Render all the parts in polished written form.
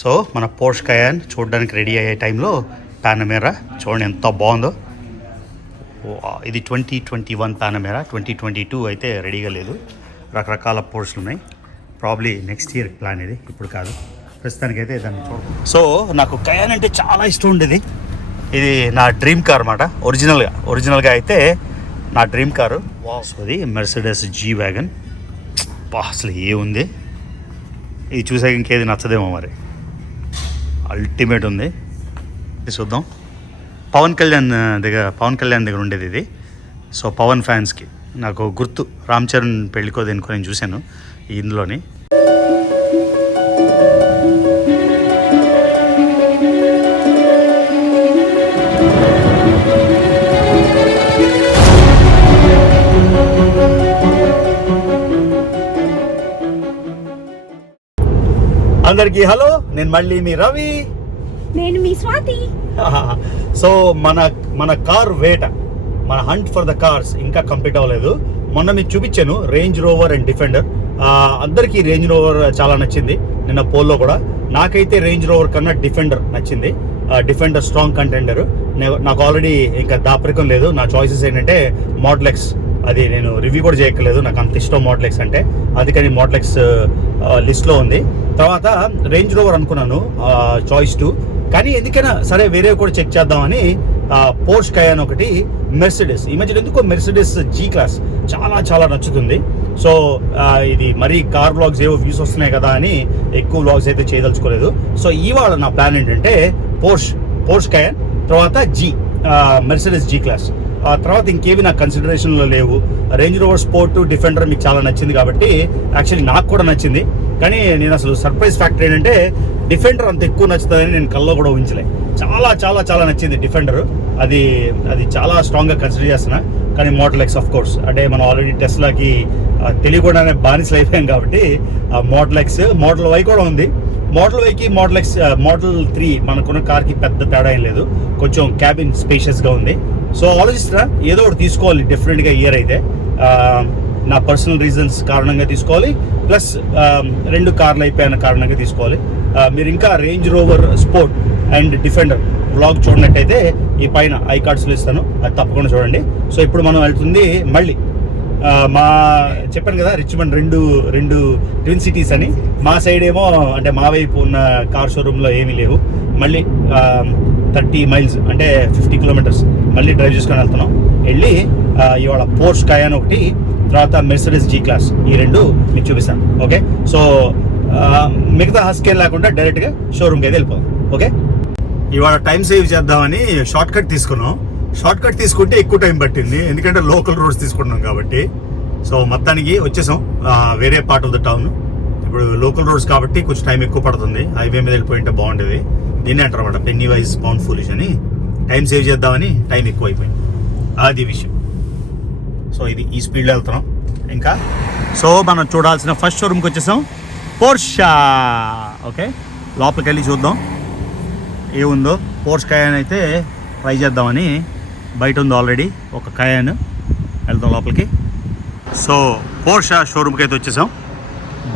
So మన Porsche cyan చూడడానికి ready అయ్యే టైంలో పానమేరా చూడండి ఎంత బాగుందో. ఇది 2021 పానమేరా, 2022 అయితే రెడీగా లేదు. రకరకాల పోర్ష్లు ఉన్నాయి. ప్రాబ్లీ నెక్స్ట్ ఇయర్ ప్లాన్ ఇది, ఇప్పుడు కాదు. ప్రస్తుతానికి అయితే దాన్ని చూడండి. సో నాకు కయాన్ అంటే చాలా ఇష్టం ఉండేది. ఇది నా డ్రీమ్ కార్ అన్నమాట. ఒరిజినల్గా అయితే నా డ్రీమ్ కారు. సో అది మెర్సిడెస్ జీ వ్యాగన్. అసలు ఏముంది ఇది చూసాక ఇంకేది నచ్చదేమో మరి. అల్టిమేట్ ఉంది. చూద్దాం. పవన్ కళ్యాణ్ దగ్గర ఉండేది ఇది. సో పవన్ ఫ్యాన్స్కి నాకు గుర్తు రామ్ చరణ్ పెళ్ళికో దేనికో నేను చూశాను ఇందులోని. అందరికీ హలో, నేను మళ్ళీ మీ రవి, నేను మీ స్వాతి. సో మన కార్ వేట, మన హంట్ ఫర్ ద కార్స్ ఇంకా కంప్లీట్ అవ్వలేదు. మొన్న మీకు చూపించాను రేంజ్ రోవర్ అండ్ డిఫెండర్. అందరికీ రేంజ్ రోవర్ చాలా నచ్చింది నిన్న పోల్లో కూడా. నాకైతే రేంజ్ రోవర్ కన్నా డిఫెండర్ నచ్చింది. Defender strong contender. నాకు ఆల్రెడీ ఇంకా దాపరికం లేదు. నా చాయిసెస్ ఏంటంటే మోడల్ ఎక్స్. అది నేను రివ్యూ కూడా చేయక్కర్లేదు, నాకు అంత ఇష్టం మోడల్ ఎక్స్ అంటే. అందుకని మోడల్ ఎక్స్ లిస్ట్లో ఉంది. తర్వాత రేంజ్ రోవర్ అనుకున్నాను చాయిస్ 2, కానీ ఎందుకైనా సరే వేరే కూడా చెక్ చేద్దామని పోర్ష్ కయాన్ ఒకటి, మెర్సిడెస్. ఈ మధ్యలో ఎందుకో మెర్సిడెస్ జీ క్లాస్ చాలా చాలా నచ్చుతుంది. సో ఇది మరీ కార్ వ్లాగ్స్ ఏవో వ్యూస్ వస్తున్నాయి కదా అని ఎక్కువ వ్లాగ్స్ అయితే చేయదలుచుకోలేదు. సో ఇవాళ నా ప్లాన్ ఏంటంటే పోర్ష్ కయాన్, తర్వాత మెర్సిడెస్ జీ క్లాస్. ఆ తర్వాత ఇంకేవి నాకు కన్సిడరేషన్లో లేవు. రేంజ్ రోవర్ స్పోర్ట్, డిఫెండర్ మీకు చాలా నచ్చింది కాబట్టి యాక్చువల్లీ నాకు కూడా నచ్చింది. కానీ నేను అసలు సర్ప్రైజ్ ఫ్యాక్టర్ ఏంటంటే డిఫెండర్ అంత ఎక్కువ నచ్చుతుందని నేను కల్లో కూడా ఊహించలే. చాలా చాలా చాలా నచ్చింది డిఫెండర్. అది చాలా స్ట్రాంగ్గా కన్సిడర్ చేస్తున్నా. కానీ మోడల్ ఎక్స్ ఆఫ్ కోర్స్, అంటే మనం ఆల్రెడీ టెస్లాకి తెలియకుండానే బానిసలు అయిపోయాం కాబట్టి మోడల్ ఎక్స్. మోడల్ వై కూడా ఉంది. మోడల్ వైకి మోడల్ ఎక్స్, మోడల్ 3 మనకున్న కార్కి పెద్ద తేడా ఏం లేదు. కొంచెం క్యాబిన్ స్పేషియస్గా ఉంది. సో ఆలోచిస్తున్నా ఏదో ఒకటి తీసుకోవాలి డిఫరెంట్గా ఇయర్ అయితే. నా పర్సనల్ రీజన్స్ కారణంగా తీసుకోవాలి, ప్లస్ 2 కార్లు అయిపోయిన కారణంగా తీసుకోవాలి. మీరు ఇంకా Range Rover Sport and Defender vlog చూడనట్టయితే ఈ పైన ఐ కార్డ్స్లో ఇస్తాను, అది తప్పకుండా చూడండి. సో ఇప్పుడు మనం వెళ్తుంది మళ్ళీ చెప్పాను కదా రిచ్మండ్, రెండు ట్విన్ సిటీస్ అని. మా సైడ్ ఏమో అంటే మా వైపు ఉన్న కార్ షోరూంలో ఏమీ లేవు. మళ్ళీ 30 మైల్స్ అంటే 50 కిలోమీటర్స్ మళ్ళీ డ్రైవ్ చేసుకొని వెళ్తున్నాం. వెళ్ళి ఇవాళ పోర్ష్ కయాన్ ఒకటి, తర్వాత మెర్సిడెస్ జీ క్లాస్, ఈ 2 మీకు చూపిస్తాను. ఓకే, సో మిగతా హస్కేల్ లేకుండా డైరెక్ట్గా షోరూమ్కి అయితే వెళ్ళిపోదాం. ఓకే, ఇవాళ టైం సేవ్ చేద్దామని షార్ట్ కట్ తీసుకున్నాం. షార్ట్ కట్ తీసుకుంటే ఎక్కువ టైం పట్టింది, ఎందుకంటే లోకల్ రోడ్స్ తీసుకుంటున్నాం కాబట్టి. సో మొత్తానికి వచ్చేసాం వేరే పార్ట్ ఆఫ్ ద టౌన్. ఇప్పుడు లోకల్ రోడ్స్ కాబట్టి కొంచెం టైం ఎక్కువ పడుతుంది. హైవే మీద వెళ్ళిపోయింటే బాగుండేది. దీన్ని అంటారు అన్నమాట పెన్నీ వైజ్ పౌండ్ ఫూలిష్ అని. టైం సేవ్ చేద్దామని టైం ఎక్కువ అయిపోయింది, అది విషయం. సో ఇది ఈ స్పీడ్లో వెళ్తున్నాం ఇంకా. సో మనం చూడాల్సిన ఫస్ట్ షోరూమ్కి వచ్చేసాం, పోర్షా. ఓకే, లోపలికి వెళ్ళి చూద్దాం ఏముందో. పోర్ష్ కయాన్ అయితే ట్రై చేద్దామని. బయట ఉంది ఆల్రెడీ ఒక కయాన్, వెళ్దాం లోపలికి. సో పోర్షా షోరూమ్కి అయితే వచ్చేసాం.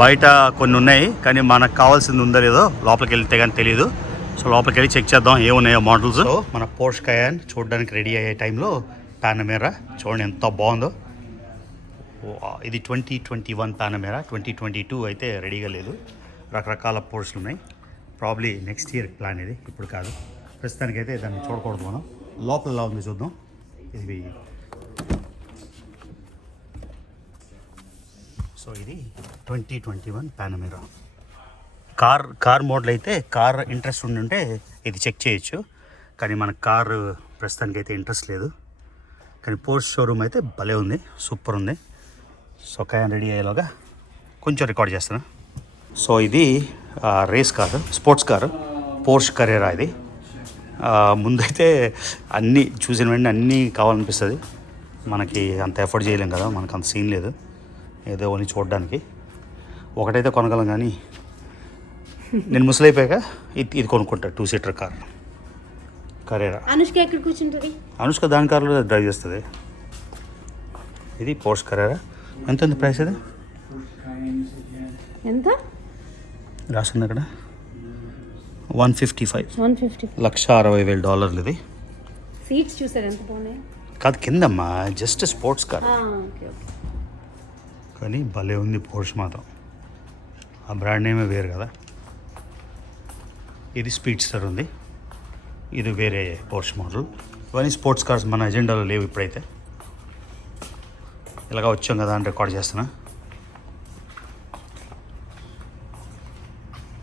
బయట కొన్ని ఉన్నాయి, కానీ మనకు కావాల్సింది ఉందో లేదో లోపలికి వెళ్తే కానీ తెలియదు. సో లోపలికి వెళ్ళి చెక్ చేద్దాం ఏమున్నాయో మోడల్స్. మన పోర్ష్ కయాన్ చూడడానికి రెడీ అయ్యే టైంలో పానమేరా చూడండి ఎంత బాగుందో. ఇది 2021 పానమేరా, 2022 అయితే రెడీగా లేదు. రకరకాల పోర్ష్లు ఉన్నాయి. ప్రాబ్లీ నెక్స్ట్ ఇయర్ ప్లాన్ ఇది, ఇప్పుడు కాదు. ప్రస్తుతానికైతే దాన్ని చూడకూడదు మనం. లోపల ఎలా ఉంది చూద్దాం. ఇది సో ఇది 2021 పానమేరా. కార్ మోడల్ అయితే, కార్ ఇంట్రెస్ట్ ఉంటే ఇది చెక్ చేయొచ్చు. కానీ మన కారు ప్రస్తుతానికి అయితే ఇంట్రెస్ట్ లేదు. కానీ పోర్ష్ షోరూమ్ అయితే భలే ఉంది, సూపర్ ఉంది. సో కయాన్ రెడీ అయ్యేలాగా కొంచెం రికార్డ్ చేస్తాను. సో ఇది race car, sports car, Porsche Carrera. ఇది ముందైతే అన్నీ చూసిన వెంటనే అన్నీ కావాలనిపిస్తుంది. మనకి అంత ఎఫర్ట్ చేయలేం కదా, మనకు అంత సీన్ లేదు. ఏదో అని చూడడానికి ఒకటైతే కొనగలం, కానీ నేను ముసలైపోయాక ఇది కొనుక్కుంటా 2 సీటర్ కార్ కరేరా. అనుష్క ఎక్కడ కూర్చుంటుంది? అనుష్క దాని కార్లో డ్రైవ్ చేస్తుంది. ఇది పోర్ష్ కరేరా. ఎంత ఉంది ప్రైస్? ఇది ఎంత రాసింది అక్కడ 155 150. $1,60,000 ఇది. సీట్స్ చూసారు ఎంత బాగున్నాయి. కాదు కిందమ్మా, just sports car. Okay okay. కానీ భలే ఉంది పోర్ష్ మాత్రం. ఆ బ్రాండ్ నేమే వేరు కదా. ఇది స్పీడ్స్టర్ ఉంది, ఇది వేరే పోర్ష్ మోడల్. ఇవన్నీ స్పోర్ట్స్ కార్స్ మన ఎజెండాలో లేవు ఇప్పుడైతే. ఇలాగా వచ్చాం కదా అని రికార్డ్ చేస్తున్నా.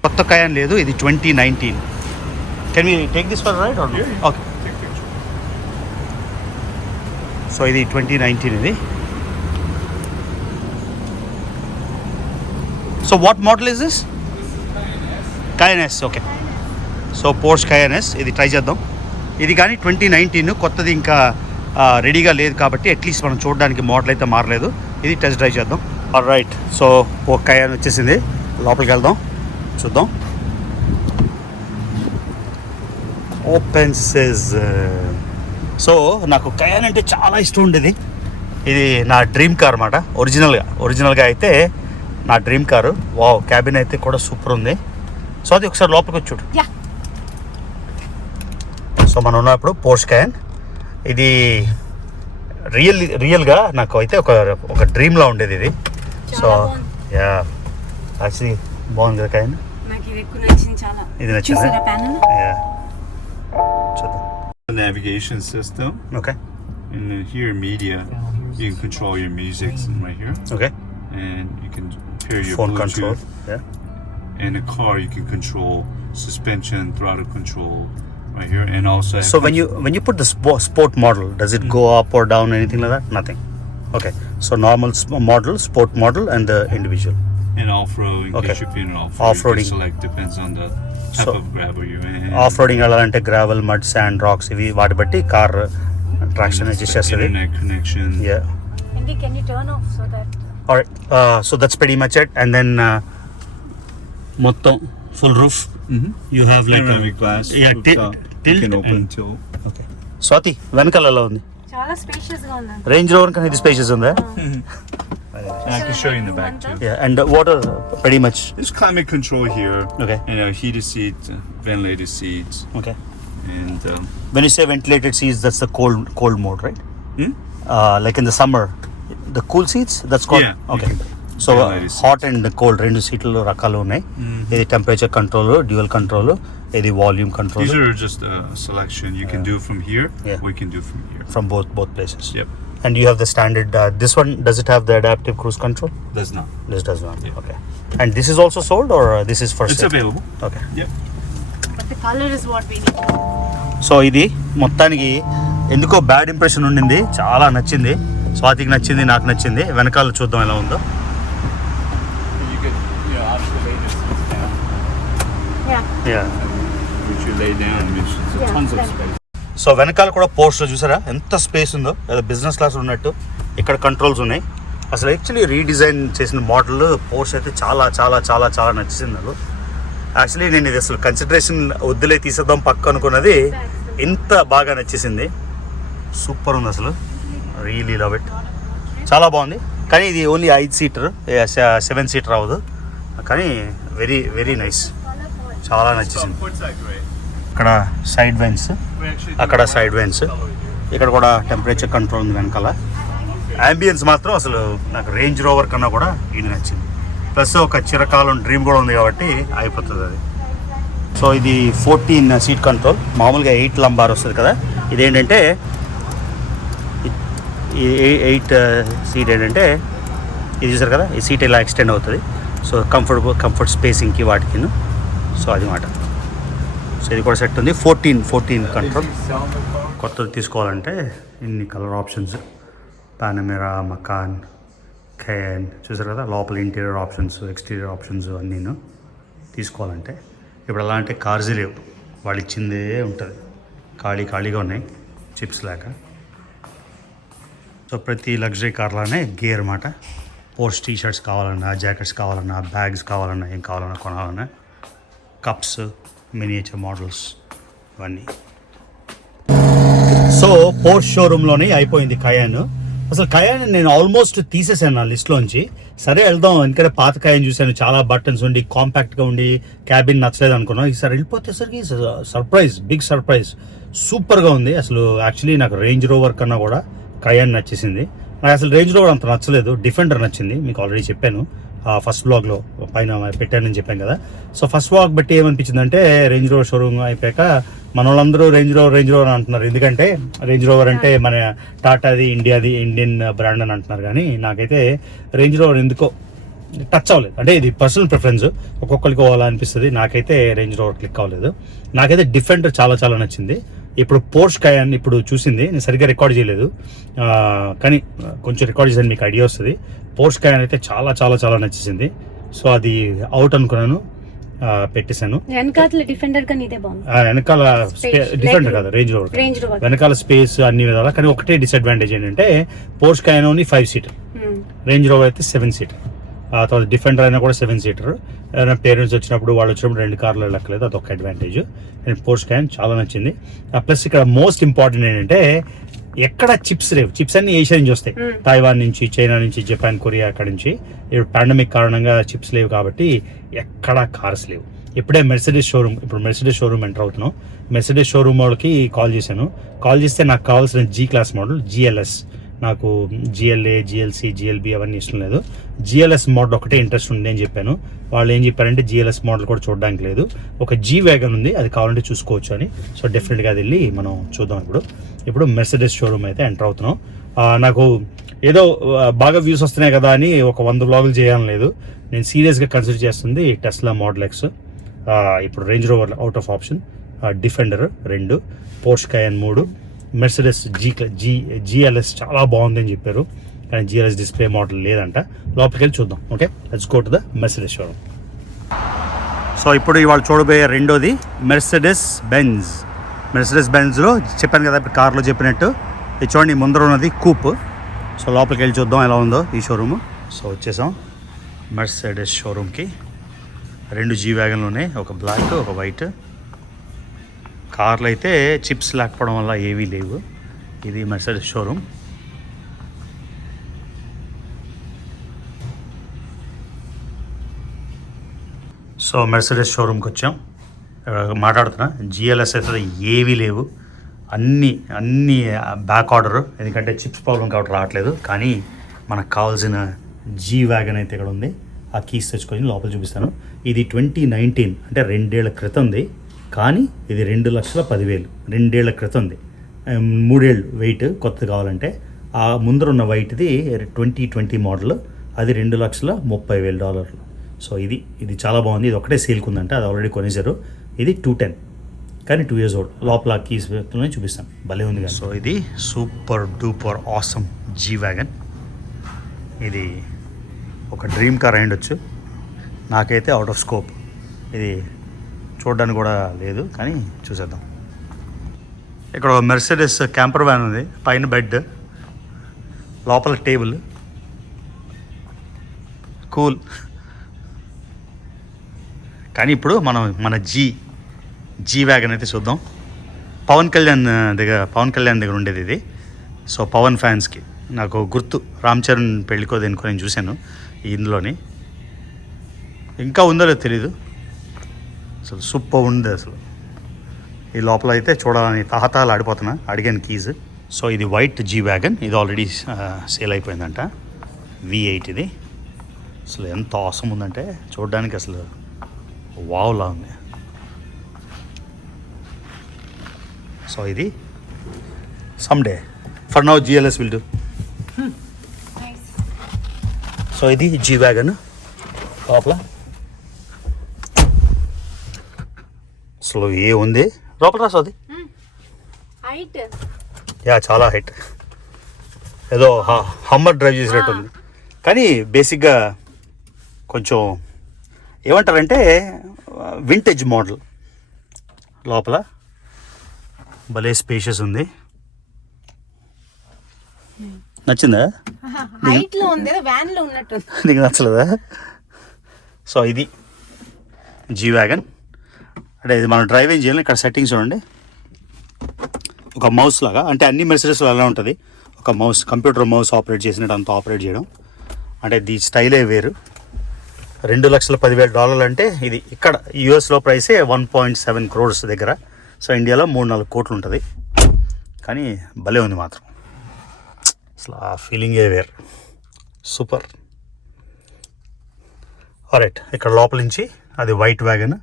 కొత్త కయాన్ లేదు, ఇది 2019. Can we take this for right? Okay. So ఇది 2019 ఇది. So what model is this? Cayenne S. Okay. So Porsche Cayenne S ఇది ట్రై చేద్దాం. ఇది కానీ 2019 కొత్తది, ఇంకా రెడీగా లేదు కాబట్టి అట్లీస్ట్ మనం చూడడానికి మోడల్ అయితే మారలేదు. ఇది టెస్ట్ డ్రైవ్ చేద్దాం. రైట్. సో ఓ కయాన్ వచ్చేసింది, లోపలికి వెళ్దాం చూద్దాం. ఓపెన్ సేజ్. సో నాకు కయాన్ అంటే చాలా ఇష్టం ఉండేది. ఇది నా డ్రీమ్ కార్ అన్నమాట. ఒరిజినల్గా అయితే నా డ్రీమ్ కారు. వావ్, క్యాబిన్ అయితే కూడా సూపర్ ఉంది. సో అది ఒకసారి లోపలికి వచ్చి చూడు. సో మనం ఉన్నప్పుడు పోర్ష్ కయాన్. ఇది రియల్గా నాకు అయితే ఒక డ్రీమ్లా ఉండేది ఇది. సో యా, యాక్చువల్లీ బాగుంది కదా కయాన్. ఇది నచ్చింది. యా, చూద్దాం. Navigation system, okay and then here media, you can control your music right here, okay. and you can pair your phone Bluetooth. Control. Yeah. In the car you can control suspension, throttle control right here, and also So when you put the sport model, does it go up or down, anything like that? Nothing. Okay. So normal model, sport model, and the individual. and off-road, in Okay. case you're feeling off-road, you Off-roading. can select, depends on the type So, of gravel you're in. Of-roading వెళ్ళాలంటే gravel, mud, sand, racks ఇవి వాటి బట్టి car traction adjust చేస్తుంది. Internet connection. Yeah. Andy, can you turn off so that Alright. So that's pretty much it. And then మొత్తం full roof. Mm-hmm. You have like Panoramic glass. yeah, rooftop. tilt You can open and- tilt. Okay. Swathi వెనకాల ఎలా ఉంది? చాలా spacious గా ఉందండి. Range rover కన్నా ఇది spacious ఉందా? And I can show you in the back too. Yeah. And water pretty much. There's climate control here. Okay. And heated seats, ventilated seats, Okay. and When you say ventilated seats, that's the cold mode, right? Hmm? Like in the summer, the cool seats, that's called. Yeah. Okay. So Ventilated hot and cold రెండు సీట్లు రకాలు ఉన్నాయి. ఇది temperature control, dual control, ఇది volume control. these are just a selection. You can do from here, Yeah. or you can do from here. From both places. Yep. And you have the standard. This one, does it have the adaptive cruise control? Does not. This does not. Yeah. Okay. And this is also sold, or this is for It's sale? available. Okay. Yep. But the color is what we need. So ఇది మొత్తానికి ఎందుకో bad impression ఉండింది, చాలా నచ్చింది. స్వాతికి నచ్చింది, నాకు నచ్చింది. వెనకాల చూద్దాం ఎలా ఉందో. You could, obviously lay the seats down. Yeah. Which you lay down, which is Yeah, tons of thank space. So వెనకాల కూడా పోర్ష్ చూసారా ఎంత స్పేస్ ఉందో, ఏదో బిజినెస్ క్లాస్ ఉన్నట్టు. ఇక్కడ కంట్రోల్స్ ఉన్నాయి. అసలు యాక్చువల్లీ రీడిజైన్ చేసిన మోడల్ పోర్ష్ అయితే చాలా చాలా చాలా చాలా నచ్చింది నాకు. యాక్చువల్లీ నేను ఇది అసలు కన్సిడరేషన్ వద్దులే తీసేద్దాం పక్క అనుకున్నది, ఇంత బాగా నచ్చేసింది. సూపర్ ఉంది అసలు. Really love it. చాలా బాగుంది. కానీ ఇది ఓన్లీ 5 సీటర్, 7 సీటర్ అవ్వదు. కానీ వెరీ వెరీ నైస్. చాలా నచ్చేసింది. What's that great? ఇక్కడ side vents, We actually do అక్కడ a సైడ్ వెంట్స్, ఇక్కడ కూడా టెంపరేచర్ కంట్రోల్ ఉంది వెనకాల. యాంబియన్స్ మాత్రం అసలు నాకు రేంజ్ రోవర్ కన్నా కూడా ఇది నచ్చింది. ప్లస్ ఒక చిరకాలం డ్రీమ్ కూడా ఉంది కాబట్టి అయిపోతుంది అది. సో ఇది 14 సీట్ కంట్రోల్. మామూలుగా 8 లంబార్ వస్తుంది కదా, ఇదేంటంటే 8 సీట్ ఏంటంటే ఇది చూసారు కదా, ఈ సీట్ ఇలా ఎక్స్టెండ్ అవుతుంది. సో కంఫర్ట్ స్పేసింగ్కి వాటికి. సో అది మాట. సో ఇది కూడా సెట్ ఉంది. 14 కంట్రోల్. కొత్తది తీసుకోవాలంటే ఇన్ని కలర్ ఆప్షన్స్, పానమెరా, మకాన్, ఖయాన్ చూసారు కదా, లోపల ఇంటీరియర్ ఆప్షన్స్, ఎక్స్టీరియర్ ఆప్షన్స్ అన్నీ తీసుకోవాలంటే. ఇప్పుడు ఎలా అంటే కార్స్ లేవు, వాళ్ళు ఇచ్చిందే ఉంటుంది. ఖాళీగా ఉన్నాయి, చిప్స్ లేక. సో ప్రతి లగ్జరీ కార్లానే గేర్ అన్నమాట. పోర్ష్ టీ షర్ట్స్ కావాలన్నా, జాకెట్స్ కావాలన్నా, బ్యాగ్స్ కావాలన్నా, ఏం కావాలన్నా కొనాలన్నా, కప్స్, మినియేచర్ మోడల్స్ ఇవన్నీ. సో పోర్ష్ షోరూంలోనే అయిపోయింది ఖయాన్. అసలు కయాన్ నేను ఆల్మోస్ట్ తీసేసాను నా లిస్ట్లోంచి. సరే వెళ్దాం, ఎందుకంటే పాత కయాన్ చూశాను, చాలా బటన్స్ ఉండి కాంపాక్ట్గా ఉండి క్యాబిన్ నచ్చలేదు అనుకున్నాను. ఈసారి వెళ్ళిపోతేసరికి సర్ప్రైజ్, బిగ్ సర్ప్రైజ్, సూపర్గా ఉంది. అసలు యాక్చువల్లీ నాకు రేంజ్ రోవర్ కన్నా కూడా కయాన్ నచ్చేసింది. నాకు అసలు రేంజ్ రోవర్ అంత నచ్చలేదు, డిఫెండర్ నచ్చింది. మీకు ఆల్రెడీ చెప్పాను ఫస్ట్ బ్లాగ్లో పైన పెట్టానని చెప్పాను కదా. సో ఫస్ట్ బ్లాగ్ బట్టి ఏమనిపించింది అంటే రేంజ్ రోవర్ షోరూమ్ అయిపోయాక మన వాళ్ళందరూ రేంజ్ రోవర్ అంటున్నారు. ఎందుకంటే రేంజ్ రోవర్ అంటే మన టాటాది, ఇండియన్ బ్రాండ్ అని అంటున్నారు. కానీ నాకైతే రేంజ్ రోవర్ ఎందుకో టచ్ అవ్వలేదు. అంటే ఇది పర్సనల్ ప్రిఫరెన్స్, ఒక్కొక్కరికి అలా అనిపిస్తుంది. నాకైతే రేంజ్ రోవర్ క్లిక్ అవ్వలేదు. నాకైతే డిఫెండర్ చాలా చాలా నచ్చింది. ఇప్పుడు పోర్ష్ కయాన్ ఇప్పుడు చూసింది, నేను సరిగ్గా రికార్డ్ చేయలేదు, కానీ కొంచెం రికార్డ్ చేసాను, మీకు ఐడియా వస్తుంది. పోర్ష్ కయాన్ అయితే చాలా చాలా చాలా నచ్చేసింది. సో అది అవుట్ అనుకున్నాను, పెట్టేశాను. వెనకాల డిఫెండర్ కానీ ఇదే బాగుంది. వెనకాల డిఫెండర్ కదా, రేంజ్ రోవర్ వెనకాల స్పేస్ అన్ని విధాలా. కానీ ఒకటే డిసడ్వాంటేజ్ ఏంటంటే Porsche Cayenne only 5 seater, Range Rover అయితే 7 సీటర్. ఆ తర్వాత డిఫెండర్ అయినా కూడా 7 సీటర్. ఏదైనా పేరెంట్స్ వచ్చినప్పుడు వాళ్ళు వచ్చినప్పుడు 2 కార్లు వెళ్ళక్కలేదు, అదొక అడ్వాంటేజ్. అండ్ పోర్ష్ కయాన్ చాలా నచ్చింది. ప్లస్ ఇక్కడ మోస్ట్ ఇంపార్టెంట్ ఏంటంటే ఎక్కడ చిప్స్ లేవు. చిప్స్ అన్ని ఏషియా నుంచి వస్తాయి, తైవాన్ నుంచి, చైనా నుంచి, జపాన్, కొరియా, అక్కడ నుంచి. ఇప్పుడు పాండమిక్ కారణంగా చిప్స్ లేవు కాబట్టి ఎక్కడ కార్స్ లేవు. ఇప్పుడే మెర్సిడెస్ షోరూమ్ ఎంటర్ అవుతున్నాం. మెర్సిడెస్ షోరూమ్ వాళ్ళకి కాల్ చేస్తే నాకు కావాల్సిన జీ క్లాస్ మోడల్, GLS, నాకు GLA, GLC, GLB అవన్నీ ఇష్టం లేదు. GLS మోడల్ ఒకటే ఇంట్రెస్ట్ ఉంది అని చెప్పాను. వాళ్ళు ఏం చెప్పారంటే GLS మోడల్ కూడా చూడడానికి లేదు, ఒక G వ్యాగన్ ఉంది, అది కావాలంటే చూసుకోవచ్చు అని. సో డెఫినెట్గా అది వెళ్ళి మనం చూద్దాం. ఇప్పుడు మెర్సిడెస్ షోరూమ్ అయితే ఎంటర్ అవుతున్నాం. నాకు ఏదో బాగా వ్యూస్ వస్తున్నాయి కదా అని ఒక 100 వ్లాగులు చేయాలని లేదు. నేను సీరియస్గా కన్సిడర్ చేస్తుంది టెస్లా మోడల్ X. ఇప్పుడు Range Rover out of option, Defender 2, Porsche Cayenne 3, Mercedes GLS చాలా బాగుందని చెప్పారు, కానీ GLS డిస్ప్లే మోడల్ లేదంట. లోపలికి వెళ్ళి చూద్దాం. Okay, let's go to the Mercedes showroom. So ఇప్పుడు ఇవాళ చూడబోయే రెండోది మెర్సిడెస్ బెంజ్లో చెప్పాను కదా ఇప్పుడు కార్లో చెప్పినట్టు. ఇది చూడండి, ముందర ఉన్నది కూప్. సో లోపలికి వెళ్ళి చూద్దాం ఎలా ఉందో ఈ షోరూము. సో వచ్చేసాం మెర్సిడెస్ షోరూమ్కి. 2 G వ్యాగన్లు ఉన్నాయి, ఒక బ్లాక్, ఒక వైట్. కార్లు అయితే చిప్స్ లేకపోవడం వల్ల ఏవీ లేవు. ఇది మెర్సిడెస్ షోరూమ్. సో మెర్సిడెస్ షోరూమ్కి వచ్చాం, మాట్లాడుతున్నా. GLS అయితే ఏవీ లేవు, అన్నీ బ్యాక్ ఆర్డర్, ఎందుకంటే చిప్స్ ప్రాబ్లం కాబట్టి రావట్లేదు. కానీ మనకు కావాల్సిన G వ్యాగన్ అయితే ఇక్కడ ఉంది. ఆ కీస్ తెచ్చుకొని లోపల చూపిస్తాను. ఇది 2019 అంటే 2 ఏళ్ల క్రితంది, కానీ ఇది 2,10,000 2 ఏళ్ల క్రితంది. 3 ఏళ్ళు వెయిట్ కొత్తది కావాలంటే. ఆ ముందర ఉన్న వైట్ది 2020 మోడల్, అది $2,30,000. సో ఇది చాలా బాగుంది. ఇది ఒకటే సేల్కి ఉందంట, అది ఆల్రెడీ కొనేసారు. ఇది 210, కానీ 2 years old. లోపల కీస్ చూపిస్తాను, భలే ఉంది కానీ. సో ఇది super duper awesome G wagon. ఇది ఒక డ్రీమ్ కార్ అయ్యుండొచ్చు, నాకైతే అవుట్ ఆఫ్ స్కోప్. ఇది చూడడానికి కూడా లేదు, కానీ చూసేద్దాం. ఇక్కడ మెర్సిడెస్ క్యాంపర్ వ్యాన్ ఉంది, పైన బెడ్, లోపల టేబుల్, కూల్. కానీ ఇప్పుడు మనం మన జీ వ్యాగన్ అయితే చూద్దాం. పవన్ కళ్యాణ్ దగ్గర ఉండేది ఇది. సో పవన్ ఫ్యాన్స్కి నాకు గుర్తు, రామ్ చరణ్ పెళ్ళికో దేనికో నేను చూశాను ఇందులోని. ఇంకా ఉందో లేదో తెలీదు, అసలు సూపర్ ఉంది అసలు. ఈ లోపల అయితే చూడాలని తహతహలు ఆడిపోతున్నా, అడిగాను కీజ్. సో ఇది వైట్ G వ్యాగన్, ఇది ఆల్రెడీ సేల్ అయిపోయిందంట. V8 ఇది. అసలు ఎంత అవసరం ఉందంటే చూడడానికి అసలు వావ్లా ఉంది. సో ఇది someday, for now GLS will do. So ఇది G వ్యాగన్ లోపల. అసలు ఏ ఉంది లోపల రాసు అది. చాలా హైట్, ఏదో హమ్మర్ డ్రైవ్ చేసినట్టు ఉంది. కానీ బేసిక్గా కొంచెం ఏమంటారంటే వింటేజ్ మోడల్. లోపల భలే స్పేషియస్ ఉంది. నచ్చిందా? నీకు నచ్చలేదా? సో ఇది G వ్యాగన్. అంటే ఇది మనం డ్రైవింగ్ చేయాలి. ఇక్కడ సెట్టింగ్స్ చూడండి, ఒక మౌస్ లాగా, అంటే అన్ని మెర్సిడెస్లో అలా ఉంటుంది. ఒక ఒక మౌస్, కంప్యూటర్ మౌస్ ఆపరేట్ చేసినట్టు అంత ఆపరేట్ చేయడం, అంటే దీ స్టైలే వేరు. $2,10,000 అంటే ఇది ఇక్కడ యూఎస్లో ప్రైసే 1.7 crores దగ్గర. సో ఇండియాలో 3-4 కోట్లు ఉంటుంది. కానీ భలే ఉంది మాత్రం, అసలు ఆ ఫీలింగే వేరు. సూపర్. ఆల్రైట్, ఇక్కడ లోపల నుంచి అది white wagon,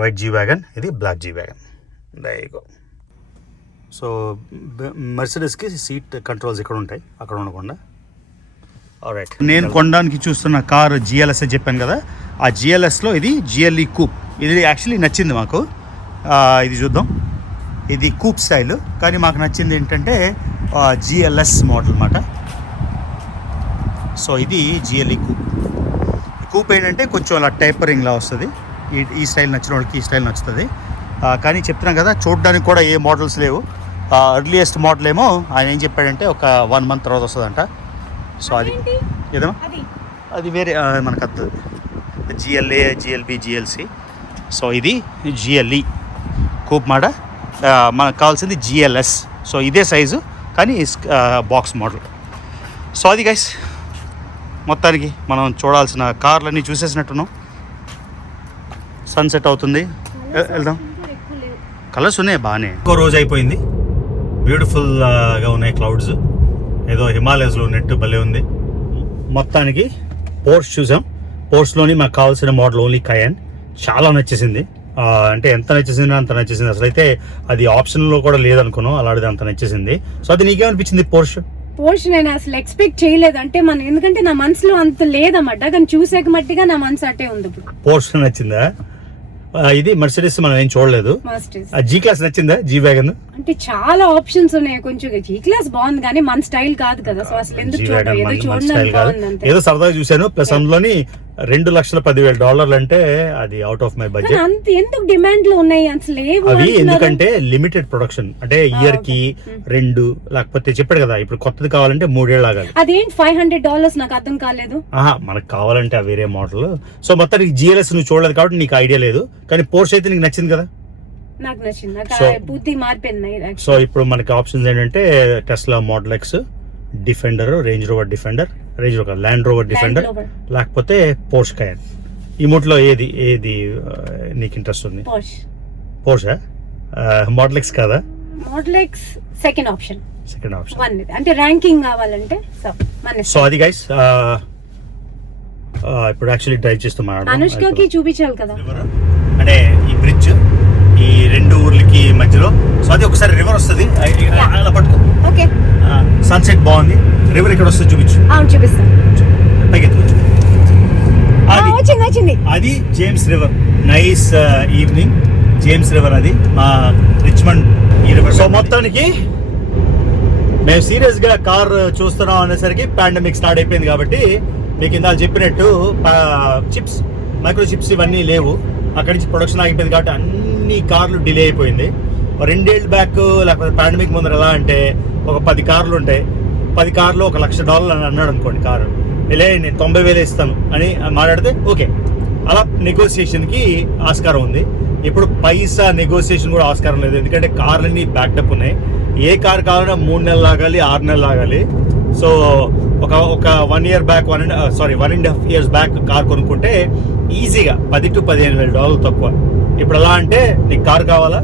white G wagon, ఇది బ్లాక్ జీ వ్యాగన్. దైగో. సో మెర్సిడెస్కి సీట్ కంట్రోల్స్ ఇక్కడ ఉంటాయి, అక్కడ ఉండకుండా. ఆల్రైట్, నేను కొనడానికి చూస్తున్న కారు జిఎల్ఎస్ అని చెప్పాను కదా, ఆ జిఎల్ఎస్లో ఇది జిఎల్ఈ కూప్. ఇది యాక్చువల్లీ నచ్చింది మాకు. ఇది చూద్దాం, ఇది కూప్ స్టైల్, కానీ మాకు నచ్చింది ఏంటంటే జిఎల్ఎస్ మోడల్ అన్నమాట. సో ఇది జిఎల్ఈ కూప్. కూప్ ఏంటంటే కొంచెం అలా టైపరింగ్లా వస్తుంది. ఈ స్టైల్ నచ్చిన వాళ్ళకి ఈ స్టైల్ నచ్చుతుంది. కానీ చెప్తున్నాం కదా, చూడడానికి కూడా ఏ మోడల్స్ లేవు. ఎర్లియస్ట్ మోడల్ ఏమో ఆయన ఏం చెప్పాడంటే ఒక 1 month తర్వాత వస్తుందంట. సో అది ఏదమ్మా, అది వేరే మనకు వస్తుంది, జిఎల్ఏ, జిఎల్బి, జిఎల్సి. సో ఇది జిఎల్ఈ కూప్ మాట. మనకు కావాల్సింది జిఎల్ఎస్. సో ఇదే సైజు కానీ బాక్స్ మోడల్. సో అది గైస్, మొత్తానికి మనం చూడాల్సిన కార్లన్నీ చూసేసినట్టున్నాం. సన్సెట్ అవుతుంది, వెళ్దాం. కలర్స్ ఉన్నాయి బాగానే. ఇంకో రోజు అయిపోయింది, బ్యూటిఫుల్గా ఉన్నాయి క్లౌడ్స్, ఏదో హిమాలయస్లో ఉన్నట్టు భలే ఉంది. మొత్తానికి పోర్ష్ చూసాం. పోర్ష్లోని మాకు కావాల్సిన మోడల్ ఓన్లీ కయాన్. చాలా నచ్చేసింది, అంటే ఎంత నచ్చేసిందో అంత నచ్చేసింది. అసలు అయితే అది ఆప్షన్లో కూడా లేదనుకున్నాం, అలాంటిది అంత నచ్చేసింది. సో అది నీకేమనిపించింది పోర్ష్? నేను అసలు ఎక్స్పెక్ట్ చేయలేదు. అంటే ఎందుకంటే నా మనసులో అంత లేదన్నమాట, కానీ చూసాక మట్టిగా నా మనసు అట్టే ఉంది. ఇప్పుడు పోర్ష్ నచ్చిందా? ఇది మెర్సిడెస్ మనం ఏం చూడలేదు. జీ క్లాస్ నచ్చిందా? జీ వ్యాగన్ అంటే చాలా ఆప్షన్స్ ఉన్నాయి. కొంచెం జీ క్లాస్ బాగుంది కానీ మన స్టైల్ కాదు కదా. సో అసలు ఎందుకు ఏదో సరదాగా చూసాను. ప్లస్ అందులోని $2,10,000 అంటే అది అవుట్ ఆఫ్ మై బడ్జెట్. అంత ఎందుకు డిమాండ్ లో ఉన్నాయి అసలు? అవి ఎందుకంటే లిమిటెడ్ ప్రొడక్షన్, అంటే ఇయర్ కి 2, లేకపోతే చెప్పాడు కదా ఇప్పుడు కొత్తది కావాలంటే 3 ఏళ్ళు ఆగాలి. అదేంటి $500? నాకు అర్థం కాలేదు. మనకు కావాలంటే ఆ వేరే మోడల్. సో మొత్తానికి జిఎల్ఎస్ నువ్వు చూడలేదు కాబట్టి నీకు ఐడియా లేదు, కానీ పోర్ష్ అయితే నీకు నచ్చింది కదా? నాకు నచ్చింది, పూర్తి మారిపోయింది. సో ఇప్పుడు మనకి ఆప్షన్స్ ఏంటంటే Tesla model X, defender, range rover defender, land Rover defender, లేకపోతే పోర్ష్ కయాన్. ఈ మూట్లో ఏది నీకు ఇంట్రెస్ట్ ఉంది? పోర్షా? మోడల్ ఎక్స్ కాదా? Model X second option. అంటే ర్యాంకింగ్ కావాలంటే. సో అది గైస్, ఇప్పుడు యాక్చువల్లీ డ్రైవ్ చేస్తూ అనుష్కకి చూపించాలి కదా, అంటే ఈ బ్రిడ్జ్ ఈ 2 ఊర్లకి మధ్యలో. సో అది ఒకసారి రివర్ వస్తుంది, అలా పట్టుకో. ఓకే, సన్సెట్ బాగుంది. రివర్ ఇక్కడ వస్తుంది, చూపించు. చూపిస్తాను. అది James river. Nice evening James river, అది మా రిచ్మండ్ ఈ రివర్. సో మొత్తానికి మేము సీరియస్ గా కార్ చూస్తున్నాం అనేసరికి పాండమిక్ స్టార్ట్ అయిపోయింది. కాబట్టి మీకు ఇందాక చెప్పినట్టు చిప్స్, మైక్రో చిప్స్ ఇవన్నీ లేవు. అక్కడి నుంచి ప్రొడక్షన్ ఆగిపోయింది కాబట్టి అన్ని కార్లు డిలే అయిపోయింది. 2 ఏళ్ళు బ్యాక్ లేకపోతే పాండమిక్ ముందర ఎలా అంటే ఒక 10 కార్లు ఉంటాయి, 10 కార్లు $1,00,000 అని అన్నాడు అనుకోండి కారు, నేను 90,000 ఇస్తాను అని మాట్లాడితే ఓకే, అలా నెగోసియేషన్కి ఆస్కారం ఉంది. ఇప్పుడు పైసా నెగోసియేషన్ కూడా ఆస్కారం లేదు, ఎందుకంటే కార్లన్నీ బ్యాక్డప్ ఉన్నాయి. ఏ కార్ కావాలన్నా 3 నెలలు ఆగాలి, 6 నెలలు ఆగాలి. సో ఒక 1 year back 1.5 years back car కొనుక్కుంటే ఈజీగా $10,000 to $15,000 తక్కువ. ఇప్పుడు ఎలా అంటే నీకు కార్ కావాలా,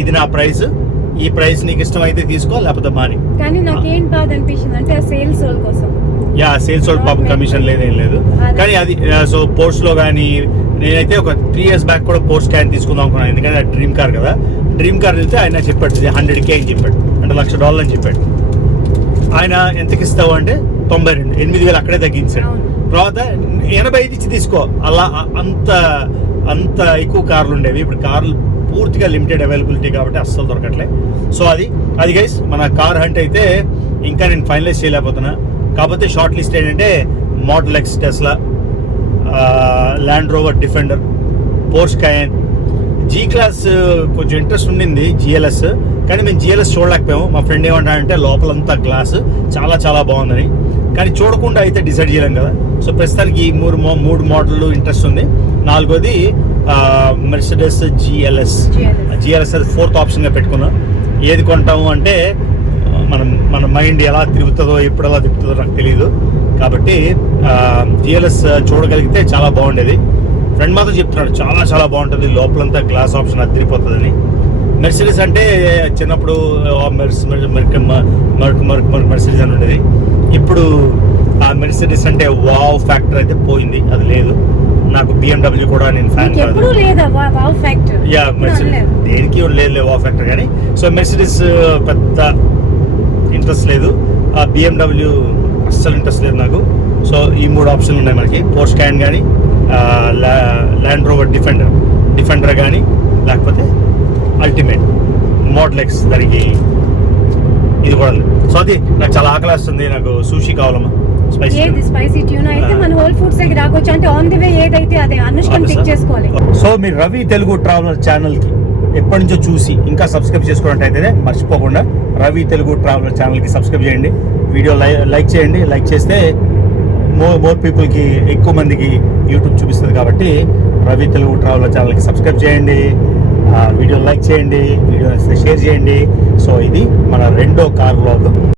ఇది నా ప్రైస్, ఈ ప్రైస్ నీకు ఇష్టం అయితే తీసుకో, లేకపోతే మాని. కానీ నాకేం బాధ అనిపించింది అంటే సేల్స్ వాళ్ళ కోసం. సేల్స్ వాళ్ళ పాపం కమిషన్ లేదేం లేదు. కానీ అది సో పోర్ష్ లో కానీ నేనైతే ఒక 3 years బ్యాక్ కూడా పోర్ష్ క్యాన్ తీసుకుందాం అనుకున్నాను, ఎందుకంటే అది డ్రీమ్ కార్ కదా. డ్రీమ్ కార్ వెళ్తే ఆయన చెప్పాడు $100K అని చెప్పాడు, అంటే $1,00,000 అని చెప్పాడు. ఆయన ఎంతకి ఇస్తావు అంటే 92, 8,000 అక్కడే తగ్గించాడు. తర్వాత 85 ఇచ్చి తీసుకో. అలా అంత ఎక్కువ కార్లు ఉండేవి. ఇప్పుడు కార్లు పూర్తిగా లిమిటెడ్ అవైలబిలిటీ కాబట్టి అస్సలు దొరకట్లే. సో అది గైస్ మన కార్ హంట్ అయితే ఇంకా నేను ఫైనలైజ్ చేయలేకపోతున్నా. కాకపోతే షార్ట్ లిస్ట్ ఏంటంటే model X Tesla, Land Rover Defender, Porsche Cayenne, G class కొంచెం ఇంట్రెస్ట్ ఉండింది, జిఎల్ఎస్. కానీ మేము జిఎల్ఎస్ చూడలేకపోయాము. మా ఫ్రెండ్ ఏమంటాడంటే లోపలంతా గ్లాస్ చాలా చాలా బాగుందని, కానీ చూడకుండా అయితే డిసైడ్ చేయలేం కదా. సో ప్రస్తుతానికి ఈ 3 మోడల్ ఇంట్రెస్ట్ ఉంది. 4వది మెర్సిడెస్ జిఎల్ఎస్. అది 4th ఆప్షన్గా పెట్టుకున్నాం. ఏది కొంటాము అంటే మన మైండ్ ఎలా తిరుగుతుందో ఎప్పుడు ఎలా తిరుగుతుందో నాకు తెలియదు. కాబట్టి జిఎల్ఎస్ చూడగలిగితే చాలా బాగుండేది. ఫ్రెండ్ మాత్రం చెప్తున్నాడు చాలా చాలా బాగుంటుంది, లోపలంతా గ్లాస్ ఆప్షన్ అదిరిపోతుందని. మెర్సిడీస్ అంటే చిన్నప్పుడు మెర్సిడీస్ అని ఉండేది. ఇప్పుడు ఆ మెర్సిడీస్ అంటే వావ్ ఫ్యాక్టర్ అయితే పోయింది, అది లేదు. నాకు BMW కూడా నేను ఫ్యాన్ కాదు. ఎప్పుడూ లేదా వావ్ ఫ్యాక్టర్? యా మెర్సిడీస్ దేనికి లేదు వావ్ ఫ్యాక్టర్ కానీ. సో మెర్సిడీస్ పెద్ద ఇంట్రెస్ట్ లేదు, ఆ BMW అస్సలు ఇంట్రెస్ట్ లేదు నాకు. సో ఈ 3 ఆప్షన్లు ఉన్నాయి మనకి, పోర్ష్ క్యాన్ కానీ, ల్యాండ్ రోవర్ డిఫెండర్ కానీ, లేకపోతే అల్టిమేట్ మోడల్ ఎక్స్. దానికి ఇది కూడా లేదు. సో అది నాకు చాలా ఆకలిస్తుంది, నాకు సూషి కావాలమ్మా, స్పైసీ ట్యూనా అయితే మన హోల్ ఫుడ్స్ దగ్గర రాకొచ్చు. అంటే ఆన్ ది వే ఏదైతే అదే అనుష్కని పిక్ చేసుకోవాలి. సో మీరు రవి తెలుగు ట్రావెలర్ ఛానల్ కి ఎప్పటి నుంచో చూసి ఇంకా సబ్స్క్రైబ్ చేసుకున్నట్టయితే మర్చిపోకుండా రవి తెలుగు ట్రావెలర్ ఛానల్ కి సబ్స్క్రైబ్ చేయండి, వీడియో లైక్ చేయండి. లైక్ చేస్తే మోర్ పీపుల్కి, ఎక్కువ మందికి యూట్యూబ్ చూపిస్తుంది. కాబట్టి రవి తెలుగు ట్రావెలర్ ఛానల్కి సబ్స్క్రైబ్ చేయండి, వీడియో లైక్ చేయండి, వీడియో షేర్ చేయండి. సో ఇది మన 2వ కార్ వ్లాగ్.